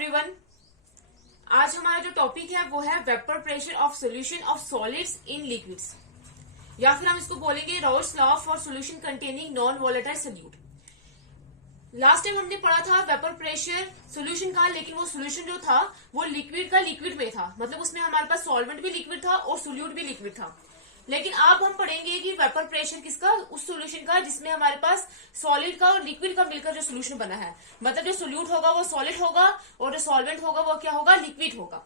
Everyone. आज हमारा जो टॉपिक है वो है vapour pressure of solution of solids in liquids, या फिर हम इसको बोलेंगे Rawls law for solution containing non volatile solute. Last time हमने पढ़ा था वेपर प्रेशर सॉल्यूशन का, लेकिन वो सॉल्यूशन जो था वो लिक्विड का लिक्विड में था, मतलब उसमें हमारे पास सॉल्वेंट भी लिक्विड था और सॉल्यूट भी लिक्विड था। लेकिन अब हम पढ़ेंगे कि वेपर प्रेशर किसका, उस सॉल्यूशन का जिसमें हमारे पास सॉलिड का और लिक्विड का मिलकर जो सॉल्यूशन बना है। मतलब जो सॉल्यूट होगा वो सॉलिड होगा और जो सॉल्वेंट होगा वो क्या होगा, लिक्विड होगा।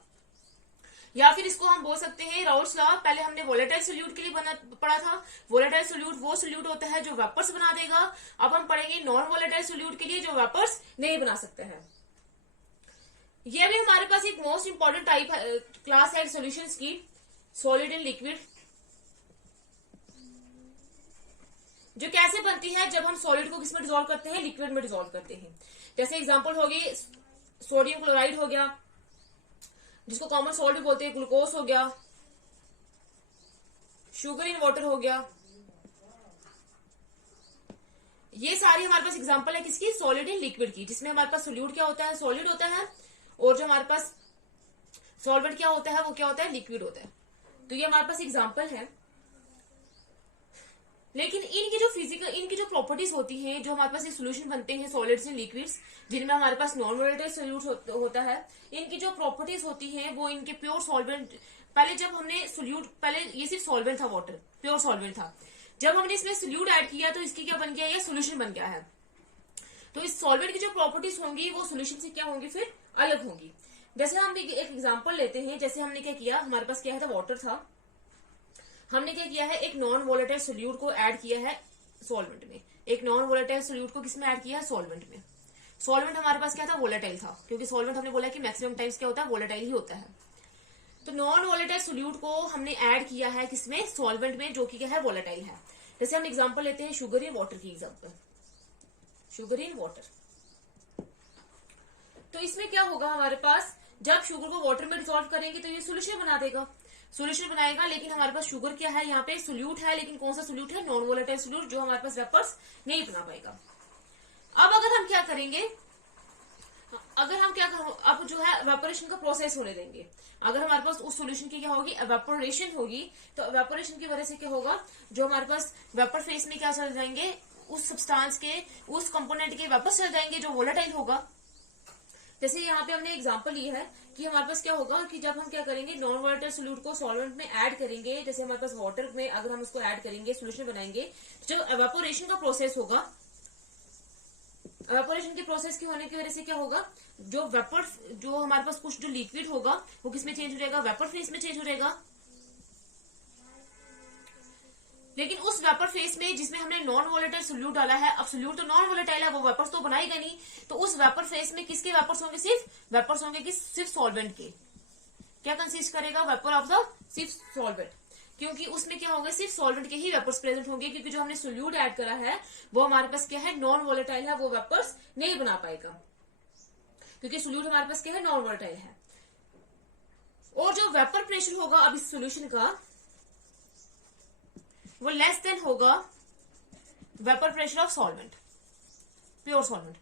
या फिर इसको हम बोल सकते हैं राउल्स लॉ। पहले हमने वोलेटाइल सॉल्यूट के लिए पढ़ा था। वोलेटाइल सॉल्यूट वो सॉल्यूट होता है जो वेपर्स बना देगा। अब हम पढ़ेंगे नॉन वोलेटाइल सॉल्यूट के लिए जो वेपर्स नहीं बना सकते हैं। ये भी हमारे पास एक मोस्ट इंपॉर्टेंट टाइप क्लास है सॉल्यूशंस की, सॉलिड एंड लिक्विड, जो कैसे बनती है जब हम सॉलिड को किसमें डिसॉल्व करते हैं, लिक्विड में डिसॉल्व करते हैं। जैसे एग्जांपल होगी सोडियम क्लोराइड हो गया, जिसको कॉमन सॉल्ट भी बोलते हैं, ग्लूकोज हो गया, शुगर इन वाटर हो गया। ये सारी हमारे पास एग्जांपल है किसकी, सॉलिड इन लिक्विड की, जिसमें हमारे पास सोल्यूट क्या होता है, सॉलिड होता है, और जो हमारे पास सॉल्वेंट क्या होता है वो क्या होता है, लिक्विड होता है। तो ये हमारे पास एग्जाम्पल है। लेकिन इनकी जो प्रॉपर्टीज होती हैं, जो हमारे पास ये सॉल्यूशन बनते हैं सॉलिड्स एंड लिक्विड्स, जिनमें हमारे पास नॉन वोलेटाइल सॉल्यूट होता है, इनकी जो प्रॉपर्टीज होती हैं वो इनके प्योर सॉल्वेंट। पहले जब हमने सॉल्यूट, पहले ये सिर्फ सॉल्वेंट था, वाटर प्योर सॉल्वेंट था। जब हमने इसमें सॉल्यूट ऐड किया तो इसकी क्या बन गया, ये सॉल्यूशन बन गया है। तो इस सॉल्वेंट की जो प्रॉपर्टीज होंगी वो सॉल्यूशन से क्या होंगी, फिर अलग होंगी। जैसे हम एक एग्जाम्पल लेते हैं। जैसे हमने क्या किया, हमारे पास क्या है, वाटर था, हमने क्या किया है, एक नॉन वोलेटाइल सॉल्यूट को ऐड किया है सॉल्वेंट में। एक नॉन वोलेटाइल सॉल्यूट को किसमें ऐड किया है, सॉल्वेंट में। सॉल्वेंट हमारे पास क्या था, वोलेटाइल था, क्योंकि सॉल्वेंट हमने बोला कि मैक्सिमम टाइम्स क्या होता है, वोलेटाइल ही होता है। तो नॉन वोलेटाइल सॉल्यूट को हमने ऐड किया है किसमें, सॉल्वेंट में, जो कि क्या है, वोलेटाइल है। जैसे हम एग्जाम्पल लेते हैं शुगर इन वाटर की एग्जाम्पल, शुगर इन वाटर। तो इसमें क्या होगा, हमारे पास जब शुगर को वाटर में डिसॉल्व करेंगे तो ये सोल्यूशन बना देगा, सोल्यूशन बनाएगा। लेकिन हमारे पास शुगर क्या है, यहाँ पे सोल्यूट है, लेकिन कौन सा सोल्यूट है, नॉन वोलेटाइल सोल्यूट, जो हमारे पास वेपर्स नहीं बना पाएगा। अब अगर हम क्या करेंगे, अब जो है एवापोरेशन का प्रोसेस होने देंगे। अगर हमारे पास उस सोल्यूशन की क्या होगी, एवापोरेशन होगी, तो एवापोरेशन की वजह से क्या होगा, जो हमारे पास वेपर फेज में क्या चल जाएंगे, उस सब्सटेंस के, उस कंपोनेंट के वापस चल जाएंगे जो वोलेटाइल होगा। जैसे यहाँ पे हमने एग्जांपल लिया है कि हमारे पास क्या होगा कि जब हम क्या करेंगे, नॉन वोलेटाइल सॉल्यूट को सॉल्वेंट में ऐड करेंगे, जैसे हमारे पास वाटर में अगर हम उसको ऐड करेंगे, सॉल्यूशन बनाएंगे, तो जब एवापोरेशन का प्रोसेस होगा, एवापोरेशन के प्रोसेस के होने की वजह से क्या होगा, जो वेपर, जो हमारे पास कुछ जो लिक्विड होगा वो किसमें चेंज हो जाएगा, वेपर फेज में चेंज हो जाएगा। लेकिन उस वेपर फेस में जिसमें हमने नॉन वोलेटाइल सॉल्यूट डाला है, अब सॉल्यूट तो नॉन वोलेटाइल है, वो वेपर्स तो बनाएगा नहीं। तो उस वेपर फेस में किसके वेपर्स होंगे, सिर्फ वेपर्स होंगे, कि सिर्फ सॉल्वेंट के। क्या कंसिस्ट करेगा, वेपर ऑफ द सिर्फ सॉल्वेंट, क्योंकि उसमें क्या होगा, सिर्फ सॉल्वेंट के ही वेपर्स प्रेजेंट होंगे, क्योंकि जो हमने सॉल्यूट ऐड करा है वो हमारे पास क्या है, नॉन वोलेटाइल है, वो वेपर्स नहीं बना पाएगा, क्योंकि सॉल्यूट हमारे पास क्या है, नॉन वोलेटाइल है। और जो वेपर प्रेशर होगा अब इस सोल्यूशन का, वो लेस देन होगा vapour pressure of solvent, pure solvent.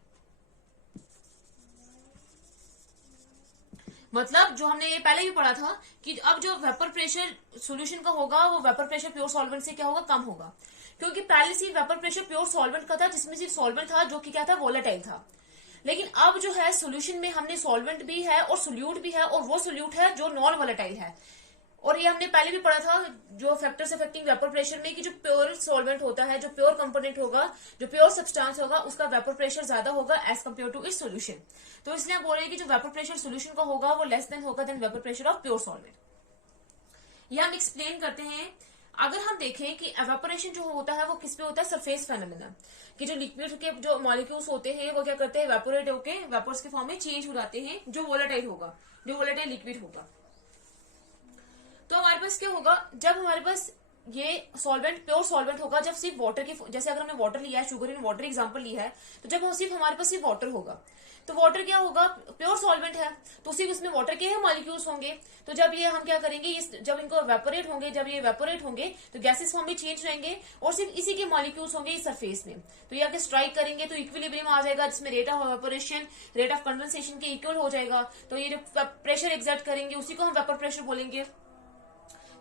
मतलब जो हमने ये पहले भी पढ़ा था कि अब जो वेपर प्रेशर सॉल्यूशन का होगा वो वेपर प्रेशर प्योर सॉल्वेंट से क्या होगा, कम होगा, क्योंकि पहले से वेपर प्रेशर प्योर सॉल्वेंट का था, जिसमें सिर्फ सॉल्वेंट था, जो कि क्या था, वोलेटाइल था। लेकिन अब जो है सॉल्यूशन में हमने सॉल्वेंट भी है और सोल्यूट भी है, और वो सोल्यूट है जो नॉन वोलेटाइल है। और ये हमने पहले भी पढ़ा था जो फैक्टर्स अफेक्टिंग वेपर प्रेशर में, कि जो प्योर सॉल्वेंट होता है, जो प्योर कंपोनेंट होगा, जो प्योर सब्सटेंस होगा, उसका वेपर प्रेशर ज्यादा होगा एज कम्पेयर टू इस सोल्यूशन। तो इसलिए हम बोल रहे हैं कि जो वेपर प्रेशर सोल्यूशन का होगा वो लेस देन होगा than vapour pressure of pure solvent. ये हम एक्सप्लेन करते हैं। अगर हम देखें कि एवापोरेशन जो होता है वो किस पे होता है, सरफेस फेनोमेना, कि जो लिक्विड के जो मॉलिक्यूल्स होते हैं वो क्या करते हैं, एवापोरेट होके वेपर्स के फॉर्म में चेंज हो जाते हैं, जो वोलेटाइल होगा, जो वोलेटाइल लिक्विड होगा। तो हमारे पास क्या होगा, जब हमारे पास ये सॉल्वेंट प्योर सॉल्वेंट होगा जब सिर्फ वाटर के, जैसे अगर हमने वाटर लिया है, शुगर इन वाटर एग्जांपल लिया है, तो जब हम सिर्फ हमारे पास सिर्फ वाटर होगा, तो वाटर क्या होगा, प्योर सॉल्वेंट है, तो सिर्फ इसमें वाटर के ही मॉलिक्यूल्स होंगे। तो जब ये हम क्या करेंगे, जब इनको वेपोरेट होंगे, जब ये वेपोरेट होंगे तो गैसेस फॉर्म में चेंज रहेंगे और सिर्फ इसी के मॉलिक्यूल्स होंगे इस सरफेस में। तो ये आगे स्ट्राइक करेंगे तो इक्विलिब्रियम आ जाएगा, जिसमें rate of evaporation rate of condensation के इक्वल हो जाएगा। तो ये जो प्रेशर एग्जर्ट करेंगे उसी को हम वेपर प्रेशर बोलेंगे।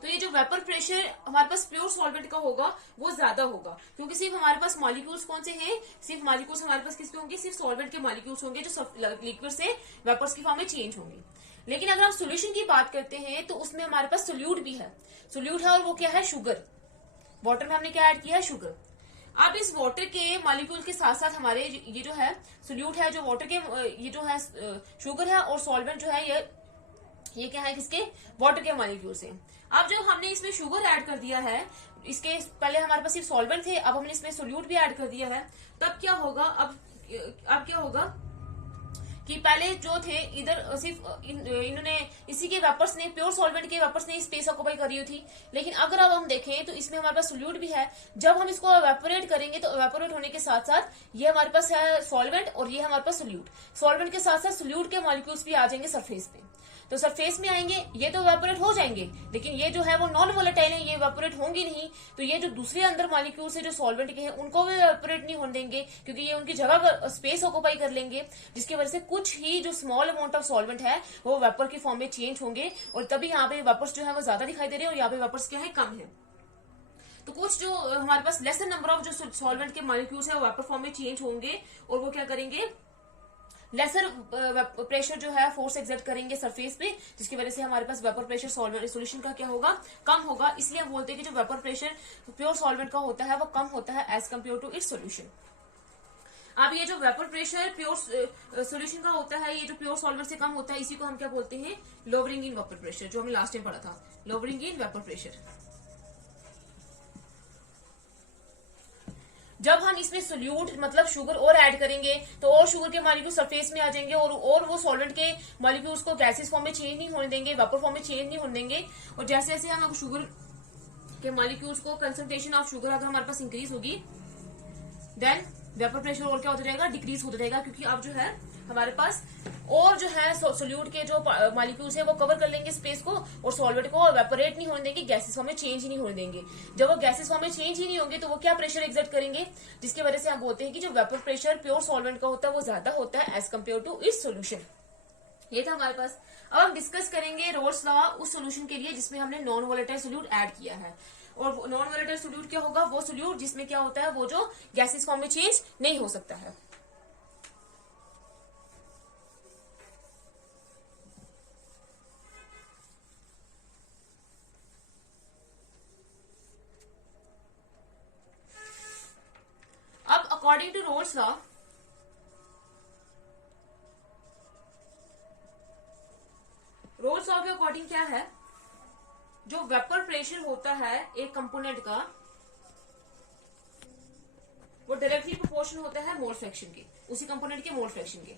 तो ये जो वेपर प्रेशर हमारे पास प्योर सॉल्वेंट का होगा वो ज्यादा होगा, क्योंकि सिर्फ हमारे पास मॉलिक्यूल्स कौन से हैं, सिर्फ मॉलिक्यूल्स हमारे पास किसके होंगे, सिर्फ सॉल्वेंट के मॉलिक्यूल्स होंगे जो लिक्विड से वेपर्स की फॉर्म में चेंज होंगे। लेकिन अगर हम सोल्यूशन की बात करते हैं तो उसमें हमारे पास सोल्यूट भी है, सोल्यूट है, और वो क्या है, शुगर। वाटर में हमने क्या ऐड किया है, शुगर। अब इस वाटर के मॉलिक्यूल के साथ साथ हमारे ये जो है सोल्यूट है, जो वाटर के ये जो है शुगर है, और सॉल्वेंट जो है ये क्या है, किसके, वाटर के मॉलिक्यूल से। अब जो हमने इसमें शुगर ऐड कर दिया है, इसके पहले हमारे पास सिर्फ सॉल्वेंट थे, अब हमने इसमें सोल्यूट भी ऐड कर दिया है, तब क्या होगा, अब क्या होगा कि पहले जो थे इधर सिर्फ इन्होंने इसी के वेपर्स ने, प्योर सॉल्वेंट के वेपर्स ने स्पेस ऑक्यूपाई करी हुई थी। लेकिन अगर अब हम देखें तो इसमें हमारे पास सोल्यूट भी है, जब हम इसको एवेपोरेट करेंगे तो एवेपोरेट होने के साथ साथ ये हमारे पास है सॉल्वेंट और ये हमारे पास सोल्यूट, सॉल्वेंट के साथ साथ सोल्यूट के मॉलिक्यूल्स भी आ जाएंगे सरफेस पे। तो सरफेस में आएंगे, ये तो वेपोरेट हो जाएंगे, लेकिन ये जो है वो नॉन वोलेटाइल है, ये वेपोरेट होंगी नहीं। तो ये जो दूसरे अंदर मॉलिक्यूल्स है जो सॉल्वेंट के हैं उनको भी वेपोरेट नहीं होने देंगे, क्योंकि ये उनकी जगह स्पेस ऑक्यूपाई कर लेंगे, जिसकी वजह से कुछ ही जो स्मॉल अमाउंट ऑफ सॉल्वेंट है वो वेपर की फॉर्म में चेंज होंगे, और तभी यहाँ पे वेपर्स जो है वो ज्यादा दिखाई दे रहे हैं और यहाँ पे वेपर्स क्या है, कम है। तो कुछ जो हमारे पास लेसर नंबर ऑफ जो सॉल्वेंट के मॉलिक्यूल्स है वो वेपर फॉर्म में चेंज होंगे, और वो क्या करेंगे, लेसर प्रेशर जो है फोर्स एक्सर्ट करेंगे सरफेस पे, जिसकी वजह से हमारे पास वेपर प्रेशर सॉल्वेंट सोल्यूशन का क्या होगा, कम होगा। इसलिए हम बोलते हैं कि जो वेपर प्रेशर प्योर सॉल्वेंट का होता है वो कम होता है as compare to its solution. अब ये जो वेपर प्रेशर प्योर सोल्यूशन का होता है, ये जो प्योर सॉल्वेंट से कम होता है, इसी को हम क्या बोलते हैं, लोअरिंग इन वेपर प्रेशर, जो हमने लास्ट टाइम पढ़ा था, लोअरिंग इन वेपर प्रेशर। जब हम इसमें सोल्यूट मतलब शुगर और ऐड करेंगे तो और शुगर के मॉलिक्यूल सरफेस में आ जाएंगे, और वो सॉल्वेंट के मॉलिक्यूल्स को गैसेस फॉर्म में चेंज नहीं होने देंगे, वेपर फॉर्म में चेंज नहीं होने देंगे। और जैसे जैसे हम शुगर के मॉलिक्यूल्स को, कंसंट्रेशन ऑफ शुगर अगर हमारे पास इंक्रीज होगी, देन वेपर प्रेशर और क्या होता जाएगा, डिक्रीज होता जाएगा, क्योंकि अब जो है हमारे पास और जो है सोल्यूट के जो मॉलिक्यूल्स है वो कवर कर लेंगे स्पेस को, और सॉल्वेंट को वेपोरेट नहीं होने देंगे, गैसेस फॉर्म में चेंज ही नहीं होने देंगे। जब वो गैसेस फॉर्म में चेंज ही नहीं होंगे तो वो क्या प्रेशर एक्सर्ट करेंगे, जिसकी वजह से हम बोलते हैं कि जो वेपर प्रेशर प्योर सॉल्वेंट का होता है वो ज्यादा होता है as compare to its solution. ये था हमारे पास। अब हम डिस्कस करेंगे रोल्स लॉ उस सोल्यूशन के लिए जिसमें हमने नॉन वोलेटाइल सोल्यूट ऐड किया है। और नॉन वोलेटाइल सोल्यूट क्या होगा, वो सोल्यूट जिसमें क्या होता है, वो जो गैसेस फॉर्म में चेंज नहीं हो सकता है। अब according to Raoult's law, Raoult's law के अकॉर्डिंग क्या है, जो वेपर प्रेशर होता है एक कंपोनेंट का वो डायरेक्टली प्रोपोर्शन होता है मोल फ्रैक्शन के, उसी कंपोनेंट के मोल फ्रैक्शन के।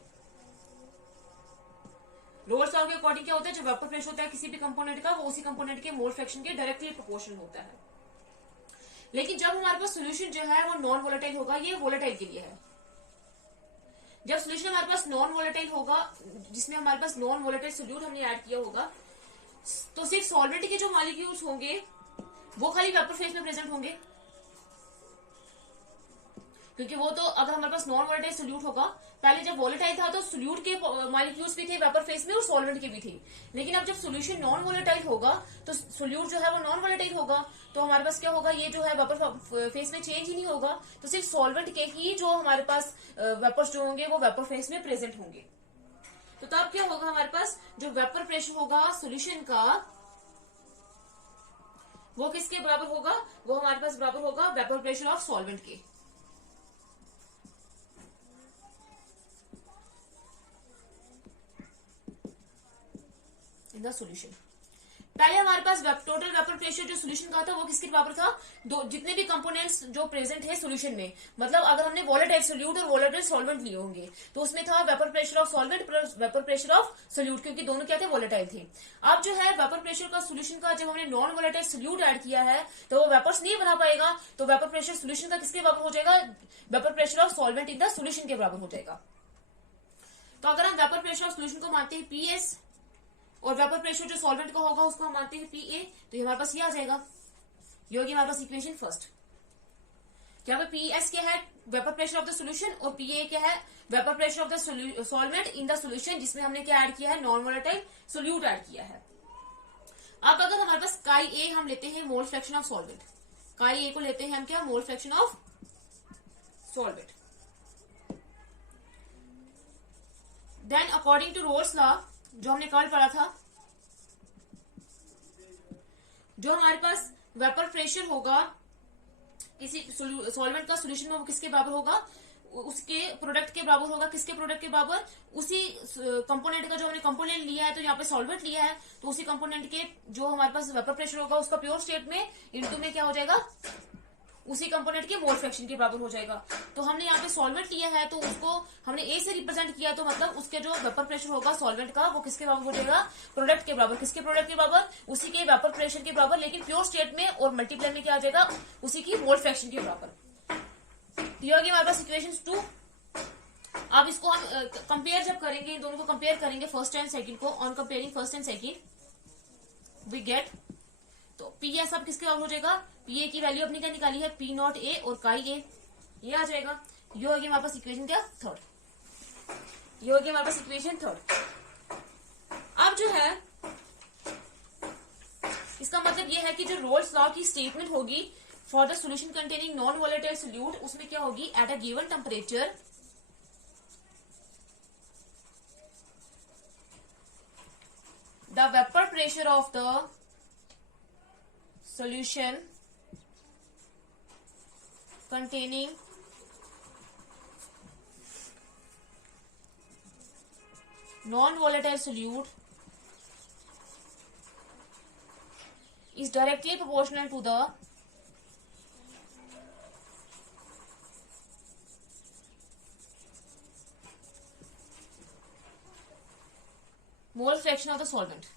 रोल्स लॉ के अकॉर्डिंग क्या होता है, जो वेपर प्रेशर होता है किसी भी कंपोनेंट का वो उसी कंपोनेंट के मोल फ्रैक्शन के डायरेक्टली प्रोपोर्शन होता है। लेकिन जब हमारे पास सोल्यूशन जो है वो नॉन वोलेटाइल होगा, ये वोलेटाइल के लिए है। जब सोल्यूशन हमारे पास नॉन वोलेटाइल होगा, जिसमें हमारे पास नॉन वोलेटाइल सोल्यूट हमने ऐड किया होगा, तो सिर्फ सॉल्वेंट के जो मॉलिक्यूल्स होंगे वो खाली वेपर फेज में प्रेजेंट होंगे, क्योंकि वो तो अगर हमारे पास नॉन वोलेटाइल सोल्यूट होगा, पहले जब वोलेटाइल था तो सोल्यूट के मॉलिक्यूल्स भी थे वेपर फेज में और सॉल्वेंट के भी थे। लेकिन अब जब सोल्यूशन नॉन वोलेटाइल होगा तो सोल्यूट जो है वो नॉन वोलेटाइल होगा, तो हमारे पास क्या होगा, ये जो है वेपर फेज में चेंज ही नहीं होगा, तो सिर्फ सॉल्वेंट के ही जो हमारे पास वेपर्स जो होंगे वो वेपर फेज में प्रेजेंट होंगे। तो तब क्या होगा, हमारे पास जो वेपर प्रेशर होगा सोल्यूशन का वो किसके बराबर होगा, वो हमारे पास बराबर होगा वेपर प्रेशर ऑफ सॉल्वेंट के। इन द सोल्यूशन पहले हमारे पास टोटल वेपर प्रेशर जो सोल्यूशन का था वो किसके बराबर था, दो जितने भी कंपोनेंट्स जो प्रेजेंट है सोल्यूशन में, मतलब अगर हमने वोलेटाइल सोल्यूट और वोलेटाइल सॉल्वेंट लिए होंगे तो उसमें था vapour pressure of solvent plus vapour pressure of solute, क्योंकि दोनों क्या थे, वोलेटाइल थे। अब जो है वेपर प्रेशर का सोल्यूशन का जब हमने नॉन वोलेटाइल सोल्यूट ऐड किया है तो वो वेपर्स नहीं बना पाएगा, तो वेपर प्रेशर सोल्यूशन का किसके बराबर हो जाएगा, vapour pressure of solvent in the solution के बराबर हो जाएगा। तो अगर हम वेपर प्रेशर ऑफ सोल्यूशन को मानते हैं PS और वेपर प्रेशर जो सॉल्वेंट का होगा उसको हम मानते हैं PA, तो ये हमारे पास ये आ जाएगा, ये होगी हमारे पास इक्वेशन फर्स्ट। यहाँ पे PS क्या है, vapour pressure of the solution, और PA क्या है, vapour pressure of the solvent in the solution, जिसमें हमने क्या ऐड किया है, नॉन वोलेटाइल सोल्यूट ऐड किया है। अब अगर हमारे पास काई ए हम लेते हैं मोल फ्रैक्शन ऑफ सॉल्वेंट, काई ए को लेते हैं हम क्या, mole fraction of solvent, then according to Raoult's law जो हमने कल पढ़ा था, जो हमारे पास वेपर प्रेशर होगा किसी सॉल्वेंट का सोल्यूशन में वो किसके बराबर होगा, उसके प्रोडक्ट के बराबर होगा, किसके प्रोडक्ट के बराबर, उसी कंपोनेंट का जो हमने कंपोनेंट लिया है, तो यहाँ पे सॉल्वेंट लिया है तो उसी कंपोनेंट के जो हमारे पास वेपर प्रेशर होगा उसका प्योर स्टेट में इनटू में क्या हो जाएगा, उसी कंपोनेंट के मोल फ्रैक्शन के बराबर हो जाएगा। तो हमने यहाँ पे सॉल्वेंट लिया है तो उसको हमने ए से रिप्रेजेंट किया, तो मतलब उसके जो वेपर प्रेशर होगा सॉल्वेंट का वो किसके बराबर हो जाएगा, प्रोडक्ट के बराबर, किसके प्रोडक्ट के बराबर, उसी के वेपर प्रेशर के बराबर, लेकिन प्योर स्टेट में, और मल्टीप्लाई में क्या आ जाएगा, उसी की मोल फ्रैक्शन के बराबर। ये होगी हमारे पास इक्वेशन 2। अब इसको हम कंपेयर जब करेंगे, इन दोनों को कंपेयर करेंगे फर्स्ट एंड सेकंड को, on comparing first and second we get, तो पी एस अब किसके बराबर हो जाएगा, पी ए की वैल्यू अपनी क्या निकाली है, पी नॉट ए और काई ए, ये आ जाएगा। ये होगी हमारे पास इक्वेशन क्या, थर्ड, ये होगी हमारे पास इक्वेशन थर्ड। अब जो है इसका मतलब ये है कि जो रोल्स लॉ की स्टेटमेंट होगी for the solution containing non volatile solute, उसमें क्या होगी, at a given temperature the vapour pressure of the solution containing non-volatile solute is directly proportional to the mole fraction of the solvent।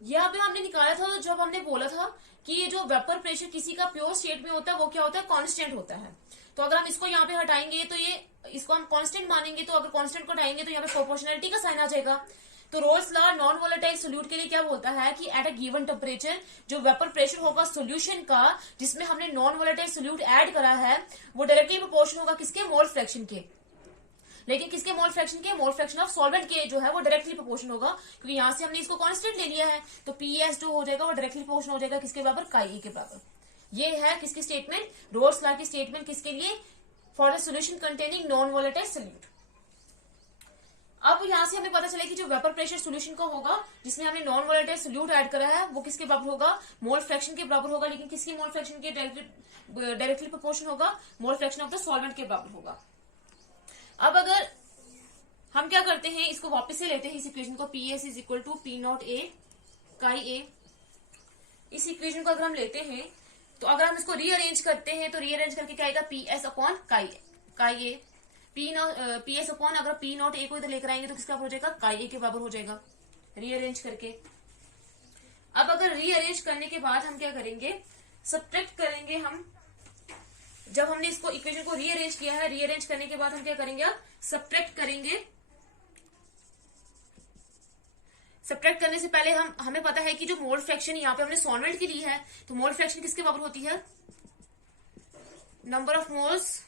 यहाँ पे हमने निकाला था जब हमने बोला था कि ये जो वेपर प्रेशर किसी का प्योर स्टेट में होता है वो क्या होता है, कांस्टेंट होता है। तो अगर हम इसको यहाँ पे हटाएंगे तो ये इसको हम कांस्टेंट मानेंगे, तो अगर कांस्टेंट को हटाएंगे तो यहाँ पे प्रोपोर्शनलिटी का साइन आ जाएगा। तो roles law non volatile solute के लिए क्या बोलता है कि एट अ गिवन टेम्परेचर जो वेपर प्रेशर होगा सोल्यूशन का जिसमें हमने नॉन वोलेटाइल सोल्यूट ऐड करा है वो डायरेक्टली प्रोपोर्शन होगा किसके, मोल फ्रैक्शन के। लेकिन किसके मोल फ्रैक्शन के, मोल फ्रैक्शन ऑफ सॉल्वेंट के जो है वो डायरेक्टली प्रोपोर्शन होगा, क्योंकि यहां से हमने इसको कांस्टेंट ले लिया है, तो पीएस जो हो जाएगा वो डायरेक्टली प्रोपोर्शन हो जाएगा किसके बराबर, काई के बराबर। ये है किसकी स्टेटमेंट, रोल्स लॉ की स्टेटमेंट, किसके लिए, for the solution containing non volatile solute. अब यहां से हमें पता चला कि जो वेपर प्रेशर सोल्यूशन का होगा जिसमें हमने नॉन वोलेटाइल सोल्यूट ऐड करा है वो किसके बराबर होगा, मोल फ्रैक्शन के बराबर होगा, लेकिन किसकी मोल फ्रैक्शन के डायरेक्टली प्रोपोर्शन होगा, मोल फ्रैक्शन ऑफ द सॉल्वेंट के बराबर होगा। अब अगर हम क्या करते हैं, इसको वापस से लेते हैं इस इक्वेशन को, P S is equal to P nought A chi A. इस इक्वेशन को अगर हम लेते हैं तो अगर हम इसको रीअरेंज करते हैं तो रीअरेंज करके क्या आएगा, पी एस अपॉन काई ए, पी एस अपॉन अगर पी नॉट ए को इधर लेकर आएंगे तो किसका हो जाएगा, काई ए के बराबर हो जाएगा रीअरेंज करके। अब अगर रीअरेंज करने के बाद हम क्या करेंगे, सब्ट्रैक्ट करेंगे हम, जब हमने इसको इक्वेशन को रीअरेंज किया है, रीअरेंज करने के बाद हम क्या करेंगे, अब सब्ट्रैक्ट करेंगे। सब्ट्रैक्ट करने से पहले हमें पता है कि जो मोल फ्रैक्शन यहाँ पे हमने सॉल्वेंट की ली है, तो मोल फ्रैक्शन किसके बराबर होती है, नंबर ऑफ मोल्स,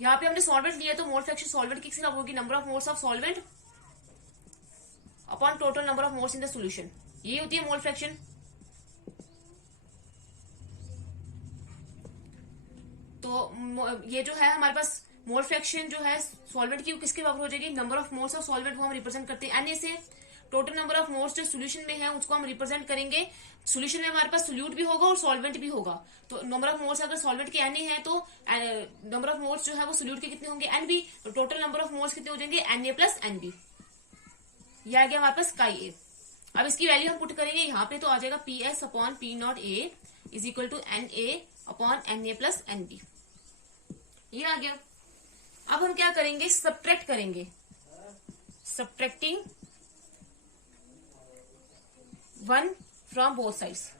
यहाँ पे हमने सॉल्वेंट लिया है तो मोल फ्रैक्शन सॉल्वेंट किसके बराबर होगी, number of moles of solvent upon total number of moles in the solution, ये होती है मोल फ्रैक्शन। तो ये जो है हमारे पास मोल फ्रैक्शन जो है सॉल्वेंट की किसके बराबर हो जाएगी, number of moles of solvent, वो हम रिप्रेजेंट करते हैं Na से, टोटल नंबर ऑफ मोल्स जो सोल्यूशन में है उसको हम रिप्रेजेंट करेंगे। सोल्यूशन में हमारे पास सोल्यूट भी होगा और सॉल्वेंट भी होगा। तो नंबर ऑफ मोल्स अगर सॉल्वेंट के Na है तो नंबर ऑफ मोल्स जो है वो सोल्यूट के कितने होंगे, Nb। तो टोटल नंबर ऑफ मोल्स कितने हो जाएंगे, Na प्लस Nb। ये आ गया हमारे पास काई ए। अब इसकी वैल्यू हम पुट करेंगे यहाँ पे, तो आ जाएगा PS upon P nought A is equal to Na upon Na plus Nb। ये आ गया। अब हम क्या करेंगे, सब्ट्रैक्ट करेंगे, सब्ट्रैक्टिंग 1 फ्रॉम बोथ साइड्स।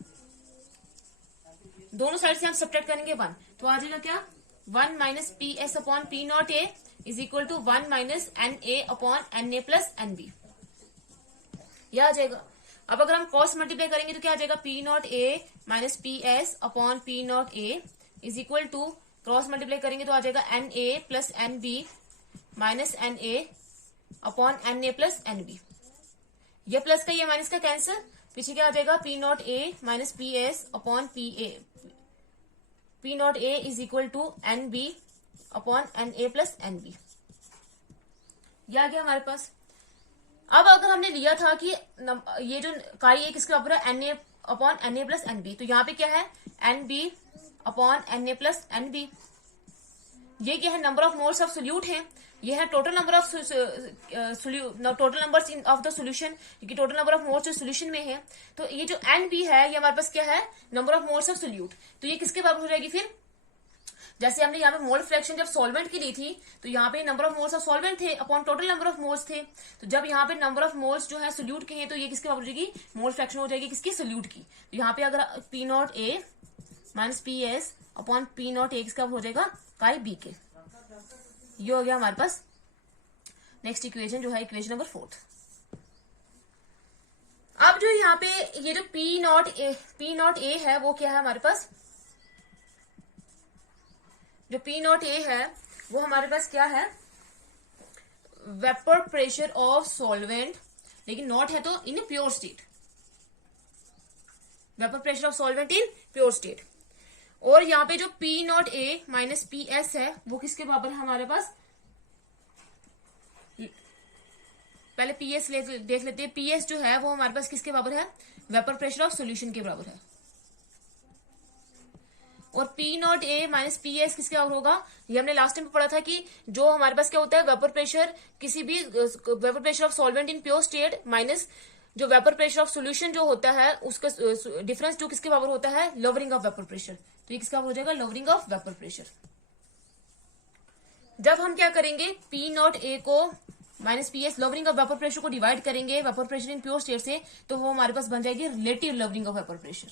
दोनों साइड से हम सब्ट्रैक्ट करेंगे 1, तो आ जाएगा क्या, 1 minus PS upon P nought A is equal to 1 minus Na upon Na plus Nb। यह आ जाएगा। अब अगर हम क्रॉस मल्टीप्लाई करेंगे तो क्या आ जाएगा, P nought A minus PS upon P nought A is equal to, cross multiply करेंगे तो आ जाएगा Na plus Nb minus Na upon Na plus Nb। ये प्लस का ये माइनस का कैंसिल, पीछे क्या आ जाएगा, P nought A minus PS upon P nought A is equal to Nb upon Na plus Nb। ये आ गया हमारे पास। अब अगर हमने लिया था कि ये जो काई ए किसके बराबर है, Na upon Na plus Nb, तो यहाँ पे क्या है, Nb upon Na plus Nb। ये क्या है, number of moles of solute है। ये है total number of total numbers of the solution, क्योंकि टोटल नंबर ऑफ मोल्स जो सोल्यूशन में है। तो ये जो Nb है ये हमारे पास क्या है, number of moles of solute. तो ये किसके बराबर हो जाएगी फिर, जैसे हमने यहाँ पे मोल फ्रैक्शन जब सॉल्वेंट की ली थी तो यहाँ पे number of moles of solvent थे upon total number of moles थे। तो जब यहाँ पे नंबर ऑफ मोल्स जो है सोल्यूट के हैं तो ये किसके बराबर हो जाएगी, मोल फ्रैक्शन हो जाएगी किसकी, सोल्यूट की। तो यहाँ पे अगर P nought A minus PS upon P nought ए किसका हो जाएगा, काई बी के। ये हो गया हमारे पास नेक्स्ट इक्वेशन जो है इक्वेशन नंबर 4। अब जो यहाँ पे ये जो P नॉट ए है वो क्या है हमारे पास, जो P नॉट ए है वो हमारे पास क्या है, वेपर प्रेशर ऑफ सॉल्वेंट, लेकिन नॉट है तो in pure state, vapour pressure of solvent in pure state. और यहाँ पे जो P nought A minus PS है वो किसके बराबर है हमारे पास, पहले PS देख लेते हैं। PS जो है वो हमारे पास किसके बराबर है, वेपर प्रेशर ऑफ सॉल्यूशन के बराबर है। और P nought A minus PS किसके बराबर होगा, ये हमने लास्ट टाइम पढ़ा था कि जो हमारे पास क्या होता है, वेपर प्रेशर किसी भी vapour pressure of solvent in pure state minus जो वेपर प्रेशर ऑफ सॉल्यूशन जो होता है उसका डिफरेंस जो किसके बराबर होता है, लोअरिंग ऑफ वेपर प्रेशर। तो ये किसका हो जाएगा, लोअरिंग ऑफ वेपर प्रेशर। जब हम क्या करेंगे, P नॉट ए को minus PS lowering of vapour pressure को डिवाइड करेंगे vapour pressure in pure state से, तो वो हमारे पास बन जाएगी relative lowering of vapour pressure.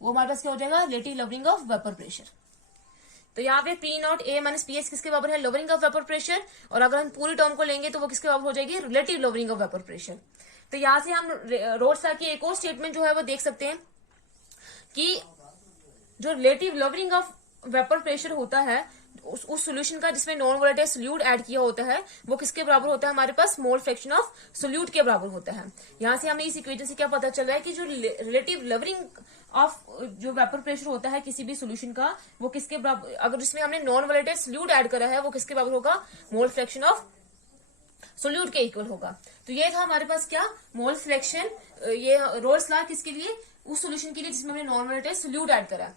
वो हमारे पास क्या हो जाएगा, relative lowering of vapour pressure. तो यहाँ पे P nought A minus PS किसके बराबर है, लोअरिंग ऑफ वेपर प्रेशर। और अगर हम पूरी टर्म को लेंगे तो वो किसके बराबर हो जाएगी, relative lowering of vapour pressure. तो यहाँ से हम रोड्स की एक और स्टेटमेंट जो है वो देख सकते हैं कि जो relative lowering of vapour pressure होता है उस सोल्यूशन का जिसमें नॉन वोलेटाइल सोल्यूट ऐड किया होता है वो किसके बराबर होता है, हमारे पास मोल फ्रैक्शन ऑफ सोल्यूट के बराबर होता है। यहाँ से हमें इस इक्वेशन से क्या पता चल रहा है कि जो रिलेटिव लोअरिंग ऑफ जो वेपर प्रेशर होता है किसी भी सोल्यूशन का वो किसके बराबर, अगर जिसमें हमने नॉन वोलेटाइल सोल्यूट ऐड करा है वो किसके बराबर होगा, मोल फ्रैक्शन ऑफ सोल्यूट के इक्वल होगा। तो ये था हमारे पास क्या, मोल फ्रैक्शन, ये रोल्स लॉ किसके लिए, उस सोल्यूशन के लिए जिसमें हमने नॉन वोलेटाइल सोल्यूट ऐड करा।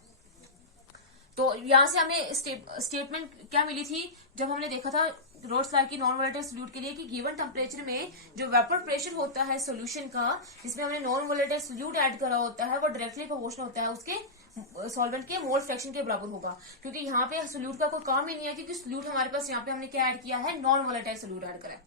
तो यहां से हमें स्टेटमेंट क्या मिली थी जब हमने देखा था रोल्स लॉ की नॉन वोलेटाइल सोल्यूट के लिए कि गिवन टेम्परेचर में जो वेपर प्रेशर होता है सोल्यूशन का जिसमें हमने नॉन वोलेटाइल सोल्यूट ऐड करा होता है वो डायरेक्टली प्रोपोर्शनल होता है उसके सॉल्वेंट के मोल फ्रैक्शन के बराबर होगा। क्योंकि यहाँ पे सोल्यूट का कोई काम ही नहीं है, क्योंकि सोल्यूट हमारे पास यहाँ पे हमने क्या ऐड किया है, नॉन वोलेटाइल सोल्यूट ऐड करा है।